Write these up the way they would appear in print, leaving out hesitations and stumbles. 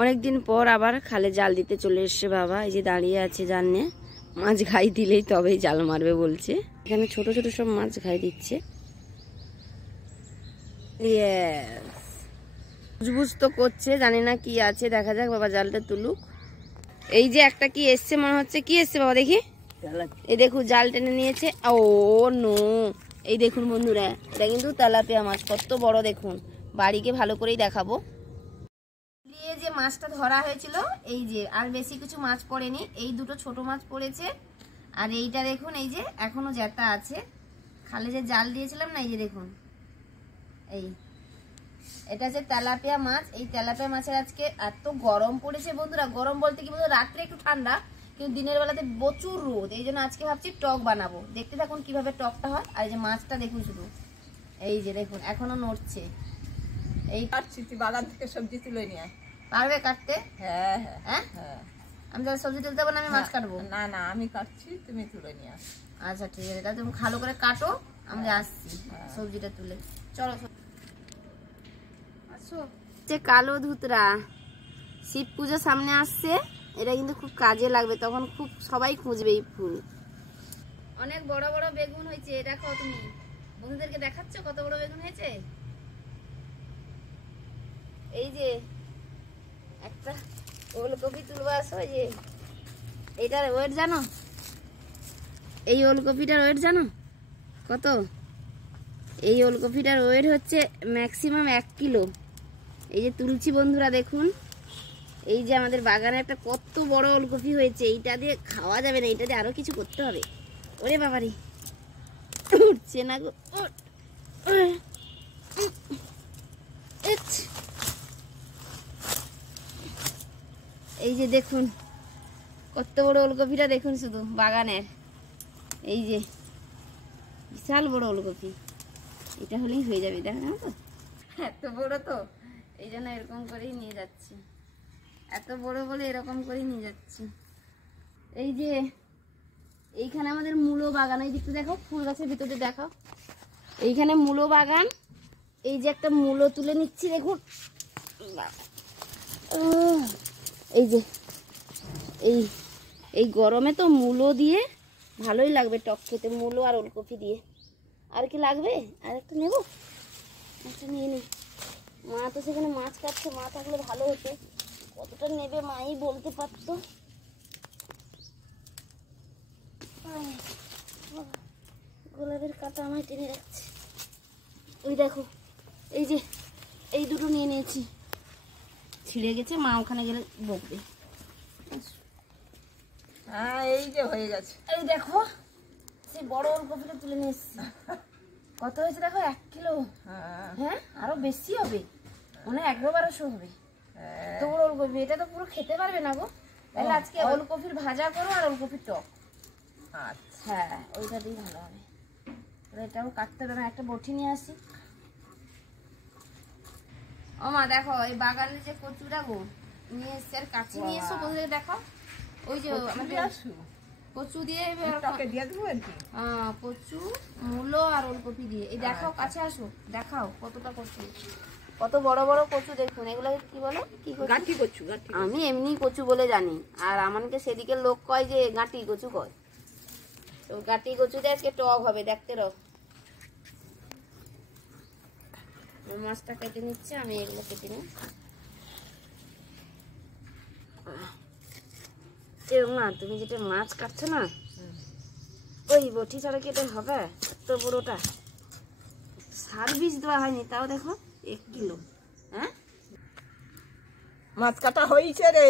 অনেকদিন পর আবার খালে জাল দিতে চলে এসছে বাবা। এই যে দাঁড়িয়ে আছে জাল নিয়ে, মাছ ঘাই দিলেই তবেই জাল মারবে বলছে। এখানে ছোট ছোট সব মাছ ঘাই দিচ্ছে। বুঝবুঝ তো করছে, জানি না কি আছে, দেখা যাক। বাবা জালটা তুলুক। এই যে একটা কি এসছে মনে হচ্ছে, কি এসছে বাবা দেখি। এই দেখুন জাল টেনে নিয়েছে। ও নো, এই দেখুন বন্ধুরা, এটা কিন্তু তেলাপিয়া মাছ, কত বড় দেখুন। বাড়িকে ভালো করেই দেখাবো। দিয়ে যে মাছটা ধরা হয়েছিল, এই যে আর বেশি কিছু মাছ পড়েনি, এই দুটো ছোট মাছ পড়েছে। আর এইটা দেখুন, এই যে এখনো জ্যাতা আছে। খালে যে জাল দিয়েছিলাম না, এই যে দেখুন, এই এটা হচ্ছে তেলাপিয়া মাছ। এই তেলাপিয়া মাছের আজকে এত গরম পড়েছে বন্ধুরা, গরম বলতে কি বলতো, রাত্রে একটু ঠান্ডা, কিন্তু দিনের বেলাতে প্রচুর রোদ। এই জন্য আজকে ভাবছি টক বানাবো। দেখতে থাকুন কিভাবে টকটা হয়। আর এই যে মাছটা দেখুন শুধু, এই যে দেখুন এখনো নড়ছে। এই কাটছি, বাগান থেকে সবজি তুলে নিয়ে পারবে কাটতে? হ্যাঁ হ্যাঁ হ্যাঁ, আমি তাহলে সবজি তুলতে পারবো না, আমি মাছ কাটবো? না না, আমি কাটছি, তুমি তুলে নিয়ে আসো। আচ্ছা ঠিক আছে, তাহলে তুমি ভালো করে কাটো, আমি আসছি সবজিটা তুলে। চলো আসো। যে কালো ধুতরা, শিব পুজো সামনে আসছে, এটা কিন্তু খুব কাজে লাগবে, তখন খুব সবাই খুঁজবে এই ফুল। অনেক বড় বড় বেগুন হয়েছে, দেখো তুমি বন্ধুদেরকে দেখাচ্ছ কত বড় বেগুন হয়েছে। এই যে একটা ওলকপি তুলবো, আসো। এই যে এটার ওয়েট জানো, এই ওলকপিটার ওয়েট জানো কত? এই ওলকপিটার ওয়েট হচ্ছে ম্যাক্সিমাম 1 কিলো। এই যে তুলছি বন্ধুরা দেখুন, এই যে আমাদের বাগানে একটা কত বড় ওলকপি হয়েছে। এইটা দিয়ে খাওয়া যাবে না, এইটা দিয়ে আরো কিছু করতে হবে। ওরে বাবারি, উঠছে না গো। এই যে দেখুন কত বড় ওলকপিটা দেখুন শুধু বাগানের। এই যে বিশাল বড় ওলকপি, এটা হলেই হয়ে যাবে। দেখেন তো এত বড়, তো এই জন্য এরকম করেই নিয়ে যাচ্ছি। এত বড় বলে এরকম করেই নিয়ে যাচ্ছি। এই যে এইখানে আমাদের মূলো বাগান, এই দিকটা দেখো, ফুল গাছের ভিতরে দেখাও। এইখানে মূলো বাগান। এই যে একটা মূলো তুলে নিচ্ছি দেখুন। এই যে এই গরমে তো মূলো দিয়ে ভালোই লাগবে টক খেতে, মূলো আর ওলকপি দিয়ে। আর কি লাগবে? আর একটা নেবো, একটা নিয়ে নিই। মা তো সেখানে মাছ কাটছে, মা থাকলে ভালো হতো। কতটা নেবে মাই বলতে পারতো। গোলাপের কাঁটা আমায় টেনে রাখছে। ওই দেখো, এই যে এই দুটো নিয়ে নিয়েছি, ছিঁড়ে গেছে, মা ওখানে গেলে বকবে। হ্যাঁ, এই যে হয়ে গেছে। এই দেখো সেই বড় ওলকপিটা তুলে নিয়ে এসেছি। কত হয়েছে দেখো, 1 কিলো। হ্যাঁ, আরো বেশি হবে, মনে হয় 1100 হবে। তো বড় ওলকপি, এটা তো পুরো খেতে পারবে না গো। তাহলে আজকে ওলকপির ভাজা করো আর ওলকপির টক। আচ্ছা হ্যাঁ, ওইটা দিয়ে ভালো হবে। এটাও কাটতে হবে না, একটা বটি নিয়ে আসি। ও মা দেখো, এই বাগানে যে কচুটা গো নিয়ে এসছে, আর কাছে নিয়ে এসো, বন্ধুদের দেখো। ওই যে আমাদের কচু দিয়ে টকে দিয়ে দেবো আর কি। কচু, মূলো আর ওলকপি দিয়ে। এই দেখাও, কাছে আসো, দেখাও কতটা কচু, কত বড় বড় কচু দেখুন। এগুলো কি বলো, কি গাঁটি কচু? আমি এমনি কচু বলে জানি, আর আমাকে সেদিকে লোক কয় যে গাঁটি কচু কয়। তো গাঁটি কচু দিয়ে আজকে টক হবে, দেখতে রও। মাছটা কেটে নিচ্ছে, আমি এগুলো কেটে নিই। মা তুমি যেটা মাছ কাটছো না, ওই বটি ছাড়া কেটে হবে? এত বড়টা সার্ভিস দেওয়া হয়নি, তাও দেখো 1 কিলো। হ্যাঁ, মাছ কাটা হয়েছে রে।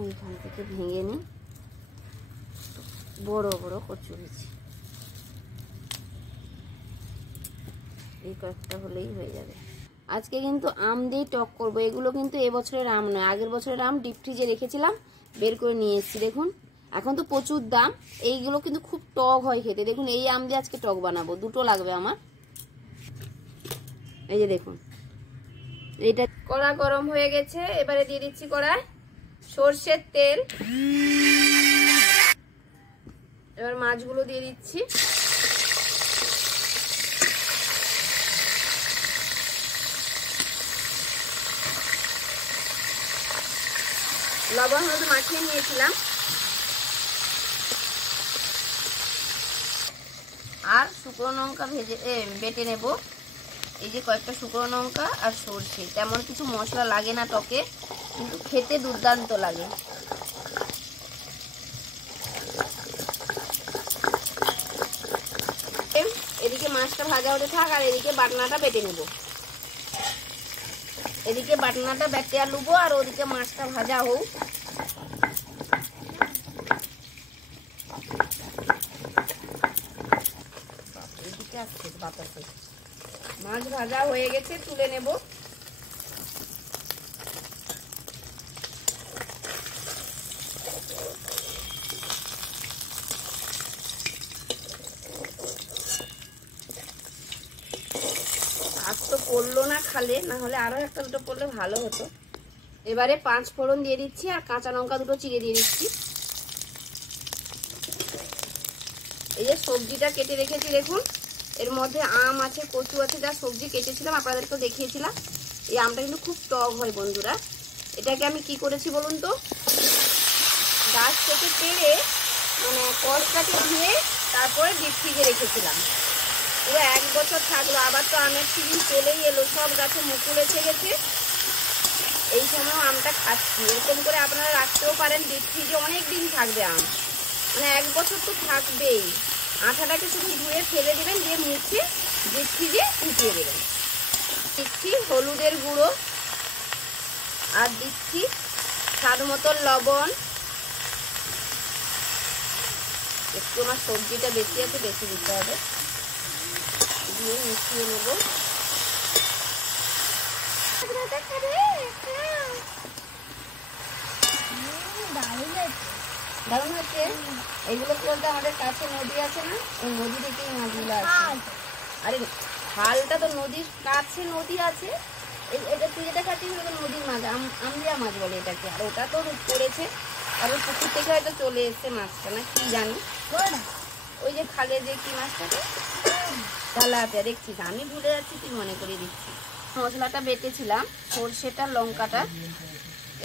ওইখান থেকে ভেঙে নি, বড় বড় কচু হয়েছে। এই কয়েকটা হলেই হয়ে যাবে। আজকে কিন্তু আম দিয়ে টক করবো। এগুলো কিন্তু এবছরের আম নয়, আগের বছরের আম ডিপ ফ্রিজে রেখেছিলাম, বের করে নিয়ে এসেছি দেখুন। এখন তো প্রচুর দাম, এইগুলো কিন্তু খুব টক হয় খেতে। দেখুন এই আম দিয়ে আজকে টক বানাবো, দুটো লাগবে আমার। এই যে দেখুন, এটা কড়া গরম হয়ে গেছে, এবারে দিয়ে দিচ্ছি কড়ায় সর্ষের তেল। এবার মাছগুলো দিয়ে দিচ্ছি। লবণ হলুদ মাখিয়ে নিয়েছিলাম। আর শুকনো লঙ্কা বেটে নেব। এই যে কয়েকটা শুকনো লঙ্কা আর সরষে, তেমন কিছু মশলা লাগে না টকে, কিন্তু খেতে দুর্দান্ত লাগে। এদিকে মাছটা ভাজা হতে থাক আর এদিকে বাটনাটা বেটে নেব। এদিকে বাটনাটা বেটে আলুবো আর ওদিকে মাছটা ভাজা হোক। মাছ ভাজা হয়ে গেছে, তুলে নেব। আজ তো পড়লো না খালে, না হলে আরো একটা দুটো পড়লে ভালো হতো। এবারে 5 ফোড়ন দিয়ে দিচ্ছি আর কাঁচা লঙ্কা দুটো চিড়ে দিয়ে দিচ্ছি। এই যে সবজিটা কেটে রেখেছি দেখুন, এর মধ্যে আম আছে, কচু আছে, যা সবজি কেটেছিলাম আপনাদেরকে দেখিয়েছিলাম। এই আমটা কিন্তু খুব টক হয় বন্ধুরা। এটাকে আমি কি করেছি বলুন তো, গাছ থেকে পেড়ে মানে কষটাকে ধুয়ে তারপরে ডিপ ফ্রিজে রেখেছিলাম। পুরো 1 বছর থাকলো। আবার তো আমের সিজন চলেই এলো, সব গাছে মুকুল এসে গেছে। এই সময় আমটা খাচ্ছি। এরকম করে আপনারা রাখতেও পারেন, ডিপ ফ্রিজে অনেক দিন থাকবে আম, মানে 1 বছর তো থাকবেই। আঠাটাকে শুধু ধুয়ে ফেলে দেবেন, দিয়ে মুছে ডিপ ফ্রিজে ঢুকিয়ে দেবেন। দিচ্ছি হলুদের গুঁড়ো আর দিচ্ছি স্বাদ মতো লবণ। একটু আমার সবজিটা বেশি আছে, বেশি দিতে হবে। দিয়ে মিশিয়ে নেব। দারুণ হচ্ছে। এইগুলো বলতে আমাদের কাছে নদী আছে না, ওই নদী থেকেই মাছগুলো আছে। আরে খালটা তো নদীর কাছে, নদী আছে। এটা তুই যেটা খাচ্ছিস ওটা নদীর মাছ, আমলিয়া মাছ বলে এটাকে। আর ওটা তো পড়েছে, আর ওই পুকুর থেকে হয়তো চলে এসছে মাছটা, না কি জানি। ওই যে খালে যে কি মাছটাকে ডালাতে দেখছিস, আমি ভুলে যাচ্ছি, তুই মনে করে দিচ্ছি। মশলাটা বেটেছিলাম, সরষেটা লঙ্কাটা,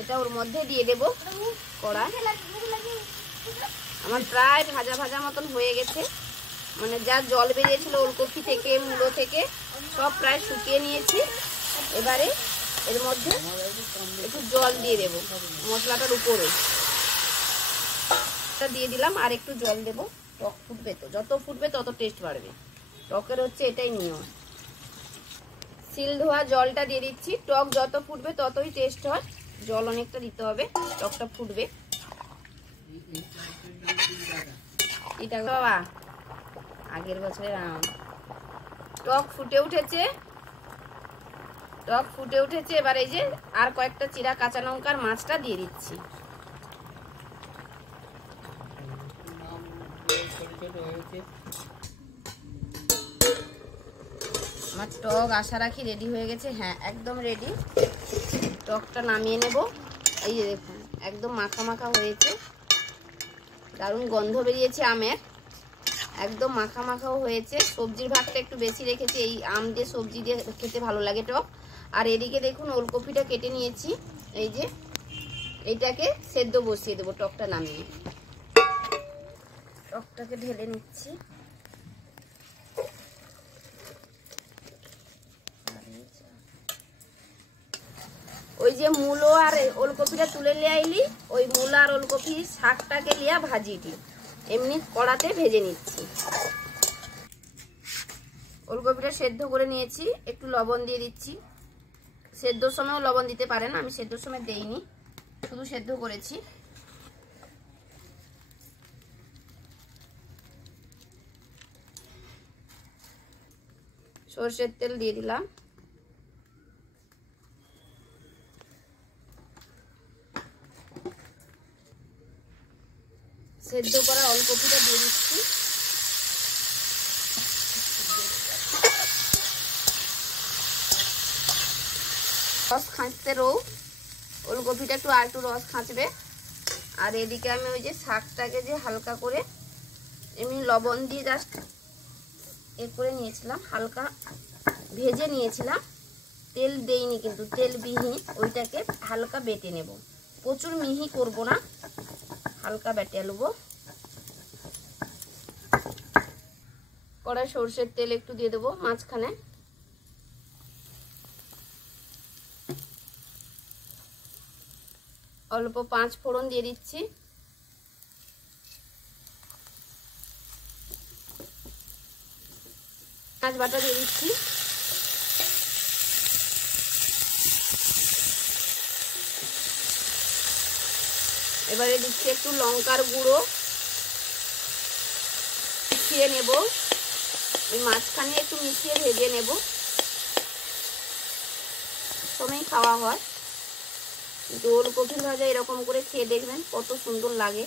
এটা ওর মধ্যে দিয়ে দেবো। কড়া আমার প্রায় ভাজা ভাজা মতন হয়ে গেছে, মানে যা জল বেরিয়েছিল ওলকপি থেকে, মূলো থেকে, সব প্রায় শুকিয়ে নিয়েছি। এবারে এর মধ্যে একটু জল দিয়ে দেবো মশলাটার উপরে, দিয়ে দিলাম। আর একটু জল দেবো, টক ফুটবে তো, যত ফুটবে তত টেস্ট বাড়বে। টকের হচ্ছে এটাই নিয়ম। সিল ধোয়া জলটা দিয়ে দিচ্ছি। টক যত ফুটবে ততই টেস্ট হয়, জল অনেকটা দিতে হবে, টকটা ফুটবে। এটা বাবা আগের বছরের আম। টক ফুটে উঠেছে, টক ফুটে উঠেছে। এবার এই যে আর কয়েকটা চিরা কাঁচা লঙ্কার মাছটা দিয়ে দিচ্ছি। আমার টক আশা রাখি রেডি হয়ে গেছে। হ্যাঁ, একদম রেডি। টকটা নামিয়ে নেব। এই যে দেখুন, একদম মাখা মাখা হয়েছে, দারুণ গন্ধ বেরিয়েছে আমের, একদম মাখা মাখাও হয়েছে। সবজির ভাগটা একটু বেশি রেখেছি, এই আম দিয়ে সবজি দিয়ে খেতে ভালো লাগে টক। আর এদিকে দেখুন ওলকপিটা কেটে নিয়েছি, এই যে এইটাকে সেদ্ধ বসিয়ে দেবো। টকটা নামিয়ে টকটাকে ঢেলে নিচ্ছি। ওই যে মূলো আর ওলকপিটা তুলে নিয়ে আইলি, ওই মূলো আর ওলকপি শাকটাকে লিয়া ভাজি দিই, এমনি কড়াতে ভেজে নিচ্ছি। ওলকপিটা সেদ্ধ করে নিয়েছি, একটু লবণ দিয়ে দিচ্ছি। সেদ্ধর সময়ও লবণ দিতে পারেন, আমি সেদ্ধর সময় দেইনি, শুধু সেদ্ধ করেছি। সরষের তেল দিয়ে দিলাম। সেদ্ধ করা ওলকপিটা দিয়ে দিচ্ছি। রস খাঁচতে রৌ, ওলকপিটা একটু আর একটু রস খাঁচবে। আর এদিকে আমি ওই যে শাকটাকে যে হালকা করে এমনি লবণ দিয়ে জাস্ট এ করে নিয়েছিলাম, হালকা ভেজে নিয়েছিলাম, তেল দেইনি কিন্তু, তেলবিহীন, ওইটাকে হালকা বেটে নেব। প্রচুর মিহি করব না, হালকা বেটে নেবো। কড়াই সরষের তেল একটু দিয়ে দেবো মাঝখানে। অল্প 5 ফোড়ন দিয়ে দিচ্ছি। পেঁয়াজ বাটা দিয়ে দিচ্ছি। এবারে দিচ্ছি একটু লঙ্কার গুঁড়ো, মিশিয়ে নেব। এই মাঝখানে একটু মিশিয়ে ভেজে নেব। সময় খাওয়া হয়, কিন্তু ওলকপি ভাজা এরকম করে খেয়ে দেখবেন কত সুন্দর লাগে।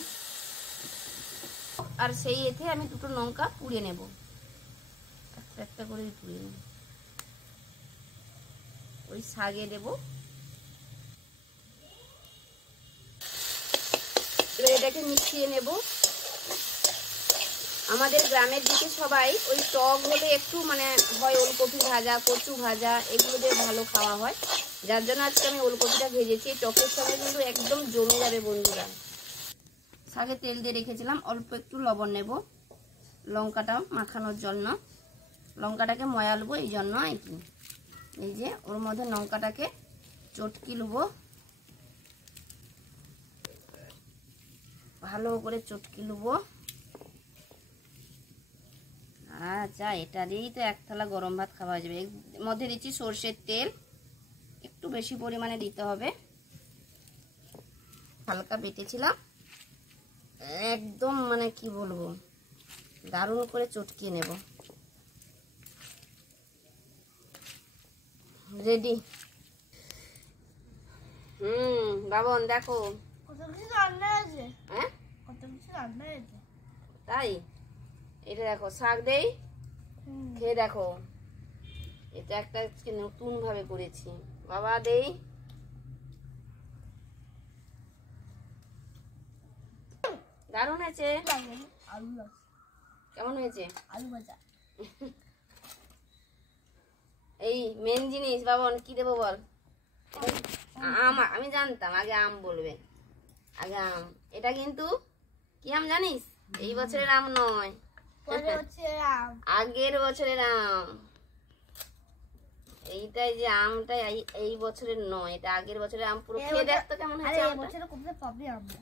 আর সেই এতে আমি 2টো লঙ্কা পুড়িয়ে নেব, একটা করে পুড়িয়ে নেব। ওই শাকে দেব। এবার এটাকে মিশিয়ে নেব। আমাদের গ্রামের দিকে সবাই ওই টক হলে একটু মানে হয় ওলকপি ভাজা, কচু ভাজা, এগুলো দিয়ে ভালো খাওয়া হয়। যার জন্য আজকে আমি ওলকপিটা ভেজেছি। টকের সঙ্গে কিন্তু একদম জমে যাবে বন্ধুরা। শাকে তেল দিয়ে রেখেছিলাম, অল্প একটু লবণ নেব লঙ্কাটা মাখানোর জন্য। লঙ্কাটাকে ময়ালবো এই জন্য আর কি। এই যে ওর মধ্যে লঙ্কাটাকে চটকি নেবো, ভালো করে চটকি নেবো। আচ্ছা, এটা দিয়েই তো 1 থালা গরম ভাত খাওয়া যাবে। এর মধ্যে দিচ্ছি সরষের তেল, একটু বেশি পরিমাণে দিতে হবে। হালকা বেটেছিলাম, একদম মানে কি বলবো, দারুণ করে চটকিয়ে নেব। রেডি। বাবন দেখো কত কিছু রান্না আছে। হ্যাঁ, কত কিছু রান্না আছে। তাই এটা দেখো, শাক দেই, খেয়ে দেখো। এটা একটা নতুন ভাবে করেছি বাবা, দেই। দারুণ হয়েছে। আলু আছে, কেমন হয়েছে? আলু ভাজা। এই মেন জিনিস বাবন, কি দেবো বল? আম। আমি জানতাম আগে আম বলবে, আগে আম। এটা কিন্তু কি আম জানিস? এই বছরের আম নয়, পরে হচ্ছে আম। আগের বছরের আম। এইটাই যে আমটা এই বছরের নয়, এটা আগের বছরের আম। পুরো খেয়ে দেখ তো কেমন হয়েছে। এই বছরে কবে পাবি আমরা?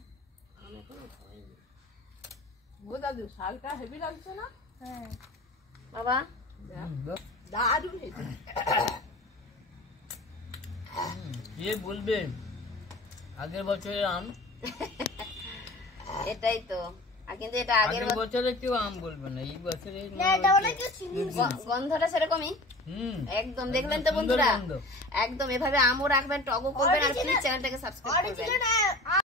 ও দাদু শালটা হেভি লাগছে না? হ্যাঁ বাবা, দারুণ হয়েছে। কে বলবে আগের বছরের আম? এটাই তো। আর কিন্তু এটা আগের আগের বছরে কেউ আম বলবে না, এই বছরে না, এটা বলে কি চিনি। গন্ধটা সেরকমই একদম। দেখলেন তো বন্ধুরা, একদম এভাবে আমও রাখবেন, টকও করবেন। আর প্লিজ চ্যানেলটাকে সাবস্ক্রাইব করবেন। অরিজিনাল